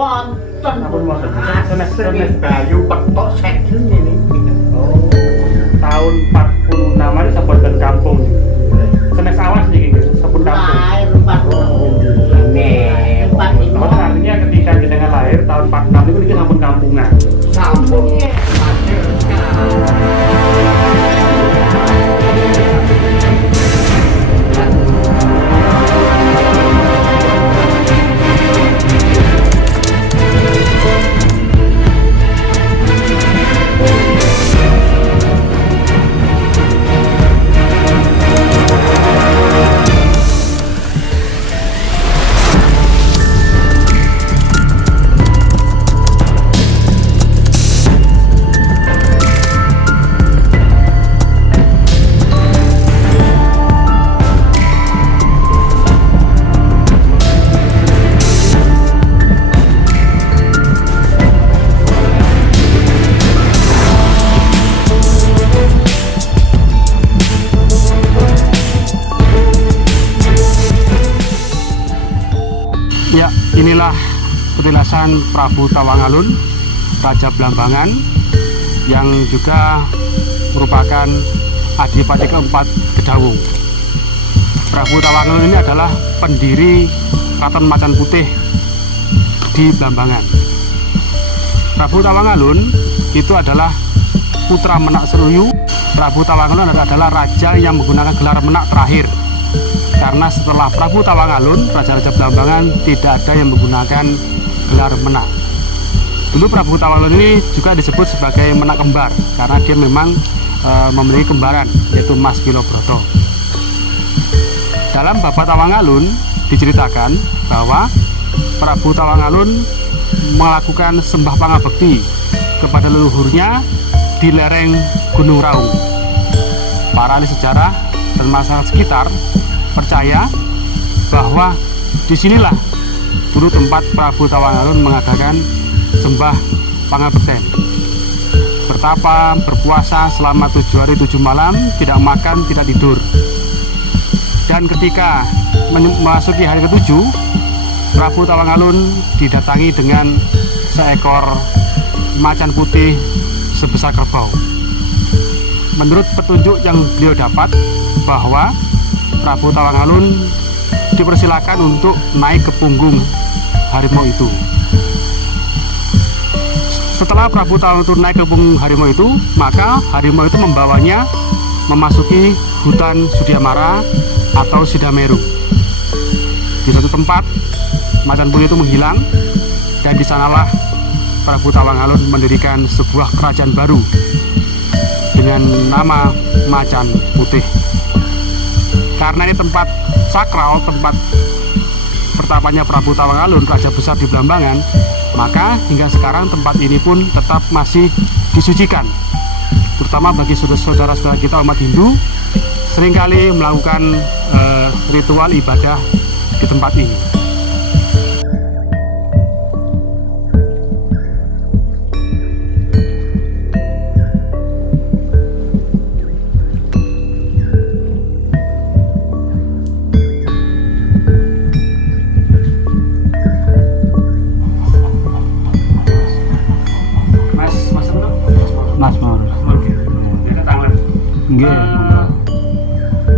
wonten. Ampun wonten. Sanes Bayu petok segen ini. Oh. Tahun 46 ini saboten kampung. Senes awas niki sabun kampung. Lahir 46. Nih, 45. Artinya ketika jenengan lahir tahun 46 itu niki sampun kampungan. Sampun. Ya, inilah petilasan Prabu Tawangalun, Raja Blambangan, yang juga merupakan adipati keempat Gedawung. Prabu Tawangalun ini adalah pendiri Keraton Macan Putih di Blambangan. Prabu Tawangalun itu adalah putra Menak Seruyu. Prabu Tawangalun adalah raja yang menggunakan gelar Menak terakhir. Karena setelah Prabu Tawangalun, raja-raja Blambangan tidak ada yang menggunakan gelar Menak. Dulu Prabu Tawangalun ini juga disebut sebagai Menak Kembar, karena dia memang memiliki kembaran, yaitu Mas Pilobroto. Dalam Babad Tawangalun diceritakan bahwa Prabu Tawangalun melakukan sembah pangabekti kepada leluhurnya di lereng Gunung Raung. Para ahli sejarah dan masyarakat sekitar percaya bahwa disinilah dulu tempat Prabu Tawangalun mengadakan sembah pangabekten. Bertapa, berpuasa selama 7 hari 7 malam, tidak makan, tidak tidur. Dan ketika memasuki hari ke-7, Prabu Tawangalun didatangi dengan seekor macan putih sebesar kerbau. Menurut petunjuk yang beliau dapat, bahwa Prabu Tawangalun dipersilakan untuk naik ke punggung harimau itu. Setelah Prabu Tawangalun naik ke punggung harimau itu, maka harimau itu membawanya memasuki hutan Sudiamara atau Sidameru. Di suatu tempat, macan putih itu menghilang, dan di sanalah Prabu Tawangalun mendirikan sebuah kerajaan baru dengan nama Macan Putih. Karena ini tempat sakral, tempat pertapanya Prabu Tawangalun, raja besar di Blambangan, maka hingga sekarang tempat ini pun tetap masih disucikan. Terutama bagi saudara-saudara kita umat Hindu, seringkali melakukan ritual ibadah di tempat ini.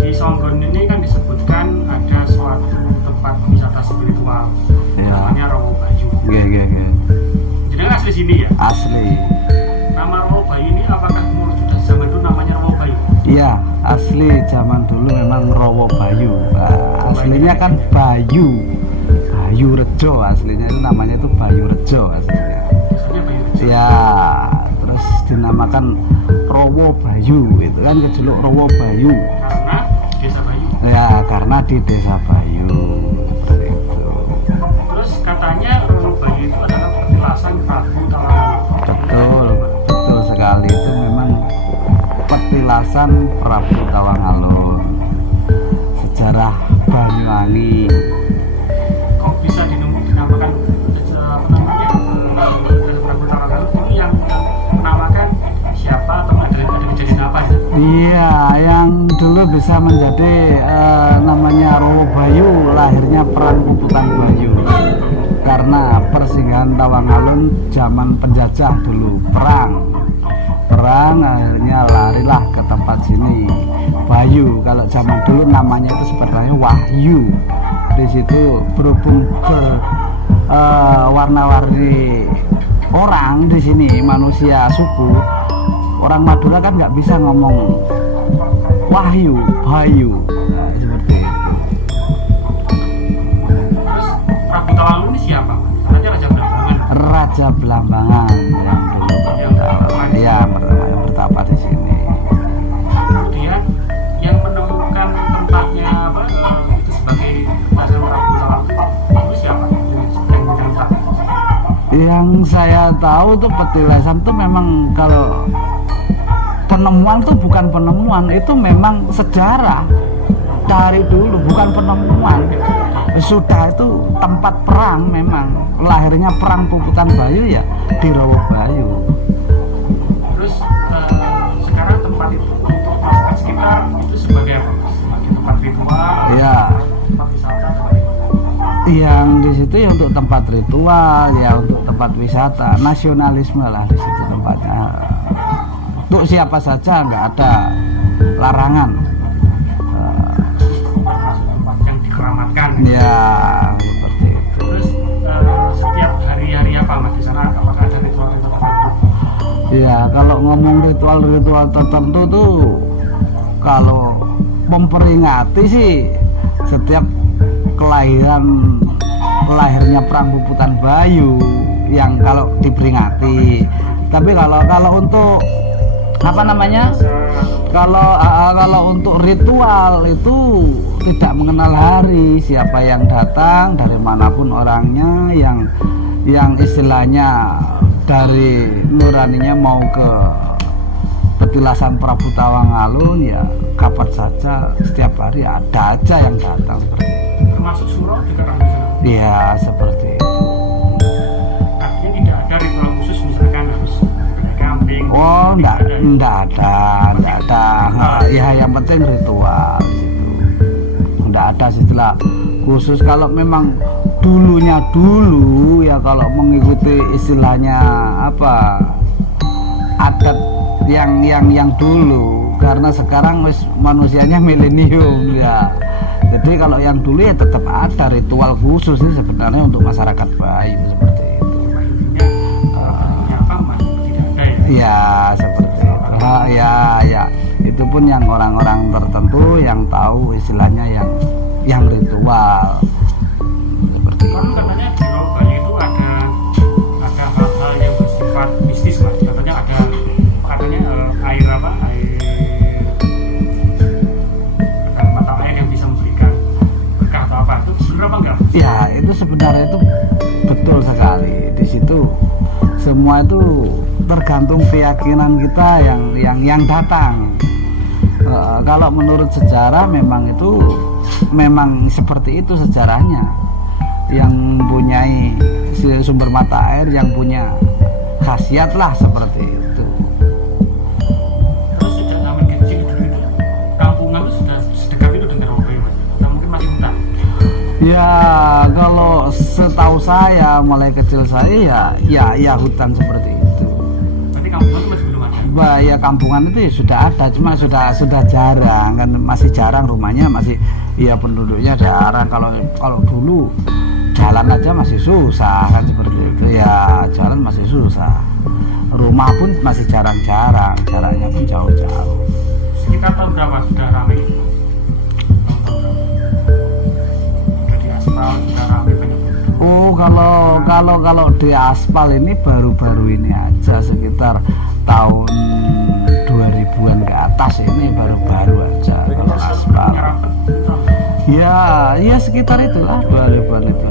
Di Songgon ini kan disebutkan ada suatu tempat wisata spiritual namanya Rowo Bayu. Jadi asli sini ya? Asli. Nama Rowo Bayu ini apakah sudah zaman dulu namanya Rowo Bayu? Iya, asli zaman dulu memang Rowo Bayu. Aslinya kan Bayu Rejo, aslinya itu namanya itu Bayu Rejo aslinya. Ya, terus dinamakan Rowo Bayu, itu kan kejuluk Rowo Bayu. Karena desa Bayu. Ya, karena di desa Bayu. Seperti itu. Terus katanya Rowo Bayu itu adalah petilasan Prabu Tawangalun. Betul sekali, itu memang petilasan Prabu Tawangalun. Sejarah Banyuwangi. Kok bisa dinamakan Prabu Tawangalun ini yang menamakan siapa atau ada kejadian apa ya? Iya, yang dulu bisa menjadi namanya Rowo Bayu, lahirnya Perang Puputan Bayu. karena persinggahan Tawangalun zaman penjajah dulu perang akhirnya larilah ke tempat sini. Bayu kalau zaman dulu namanya itu sebenarnya Wahyu. Di situ berhubung warna-warni orang di sini manusia suku orang Madura kan nggak bisa ngomong Wahyu, Bayu, nah, seperti itu. Terus Prabu Tawangalun ini siapa? Raja Blambangan. Raja Blambangan yang dulu bertapa di sini. Kemudian yang menemukan tempatnya itu sebagai Raja Prabu Tawangalun itu siapa? Yang saya tahu tuh Petilasan tuh memang kalau penemuan tuh bukan penemuan, itu memang sejarah dari dulu, bukan penemuan. Sudah itu tempat perang, memang lahirnya perang Puputan Bayu ya di Rowo Bayu. Terus sekarang tempat itu untuk masyarakat sekitar itu sebagai apa? Sebagai tempat ritual, ya, tempat wisata, sebagai yang di situ ya untuk tempat ritual, ya untuk tempat wisata, nasionalisme lah di situ tempatnya. Untuk siapa saja, nggak ada larangan. tempat yang dikeramatkan. Ya seperti itu. Terus setiap hari-hari apa mas di sana? Apakah ada ritual-ritual tertentu? Ya kalau ngomong ritual-ritual tertentu tuh, kalau memperingati sih setiap lahirnya perang Puputan Bayu yang kalau diperingati. Tapi kalau untuk apa namanya, kalau untuk ritual itu tidak mengenal hari, siapa yang datang dari manapun orangnya, yang istilahnya dari nuraninya mau ke Petilasan Prabu Tawangalun ya kapan saja, setiap hari ada aja yang datang seperti itu. Termasuk surau juga kan di sana? Iya seperti itu. Artinya tidak ada ritual khusus misalkan harus pakai kambing. Oh enggak ada. Ya yang penting ritual gitu. Enggak ada istilah khusus. Kalau memang dulunya dulu ya, kalau mengikuti istilahnya apa, adat yang dulu, karena sekarang manusianya milenium ya. Jadi kalau yang dulu ya tetap ada ritual khusus ini sebenarnya untuk masyarakat Bayu seperti itu. Ya seperti itu. Ya itu pun yang orang-orang tertentu yang tahu istilahnya yang ritual seperti itu. Katanya di Rowo Bayu itu ada hal-hal yang bersifat mistis mas. Katanya air ada mata air yang bisa memberikan berkah atau apa, itu benar apa enggak? Ya itu sebenarnya itu betul sekali. Di situ semua itu tergantung keyakinan kita yang datang. Kalau menurut sejarah memang seperti itu sejarahnya. Yang mempunyai sumber mata air yang punya khasiat lah seperti itu. Terus sejak zaman kecil dulu itu kampungan itu sudah sedekat itu dengan Rowo Bayu mas? Atau mungkin masih muda? Ya kalau setahu saya mulai kecil saya ya hutan seperti itu. Berarti kampungan itu masih belum ada? Ya kampungan itu ya sudah ada, cuma sudah jarang kan, masih jarang rumahnya, masih ya penduduknya jarang. Kalau dulu jalan aja masih susah kan seperti itu ya, jalan masih susah, rumah pun masih jarang-jarang, jaraknya pun jauh-jauh. Sekitar tahun berapa sudah ramai? Sudah di aspal, sudah ramai banyak. Oh kalau di aspal ini baru-baru ini aja, sekitar tahun 2000-an ke atas ini baru-baru aja kalau aspal. Ya sekitar itulah 2000-an itu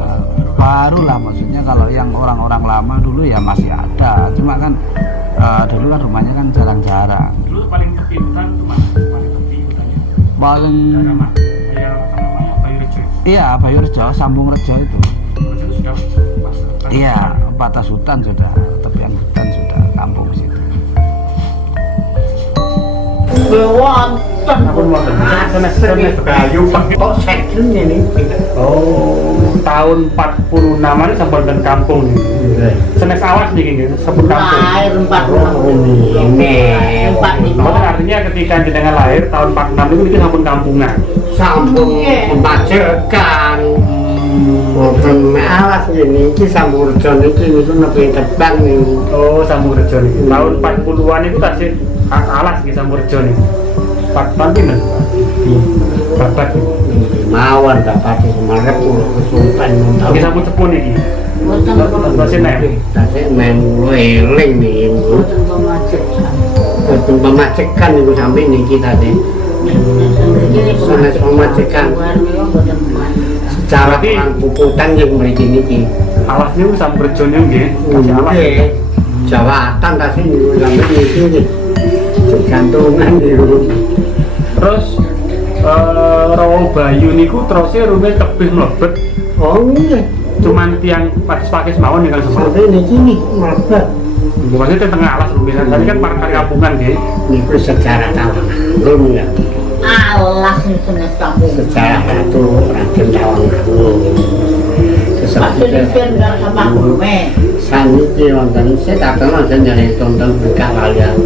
barulah, maksudnya kalau yang orang-orang lama dulu ya masih ada, cuma kan dulu kan rumahnya kan jarang-jarang. Dulu paling tepi hutan itu mana? Paling tepi hutannya? Paling Bayu Rejo. Iya Bayu Rejo, Sambung Rejo itu. Terus itu sudah Iya batas hutan sudah, tepian hutan sudah, kampung situ. Wonten Ampun wonten. sanes kayu petok second ini. Oh, tahun 46 ini sampun ten kampung nih. Senes awas niki nggih, sampun kampung. Lahir 46. Mboten artinya ketika jenengan lahir tahun 46 itu niki sampun kampungan. Sampun pemacekan. Wonten alas ngene iki Samurjo niki niku nepi tebang niku. Oh, Samurjo niki. Tahun 40-an itu tasih alas nggih Samurjo niki. 40-an pinten? Babat. Mawon dapat semarep kula kesumpah Niki sampun sepuh niki. Tasih nek. Tasih melu eling niku. Wonten pemacekan niku sampe niki tadi. Sanes pemacekan. Secara puputan yang mriki niki. Alas niku Samurjo niku nggih, tasih alas. Jawatan tasih niku sampe niki. Gantungan niku. Terus Rawa Bayu niku terusnya rumit tebih mlebet. Oh iya. Cuman tiang patis-pakis mawon tinggal semua. Sampai niki nih mlebet. Maksudnya tengah alas rumit. Tadi kan parkir kampungan nggih. Niku sejarah Tawangalun ya. Alas senes kampung. Sejarah Ratu Raden Tawangalun. Pasir nggak sama kume. Saniki wonten setakon aja nyari tonton buka wayang.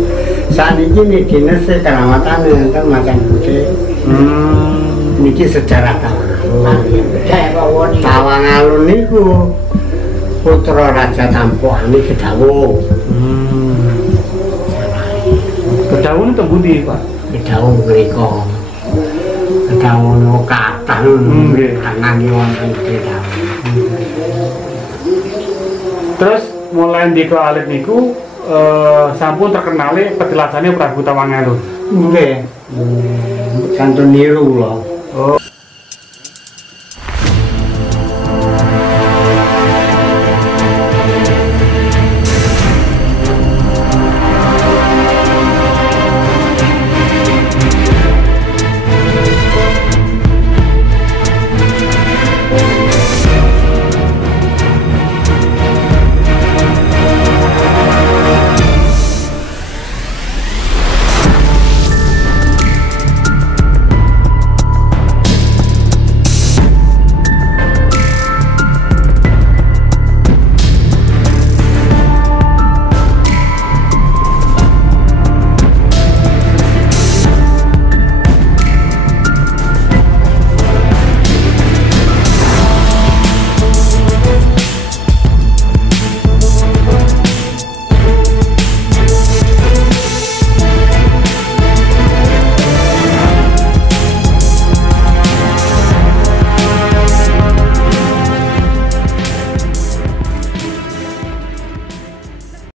Saniki niki nese keramatan enten macan putih. Niki sejarah Tawangalun. Tawangalun niku putra Raja Tampuani Gedawung. Gedawung itu budi Pak. Gedawung mriko. Gedawung niku kathah nggih kanan wonten Gedawung. Terus mulai ndika alit niku sampun terkenale petilasannya Prabu Tawangalun. Nggih. Santun niru lho.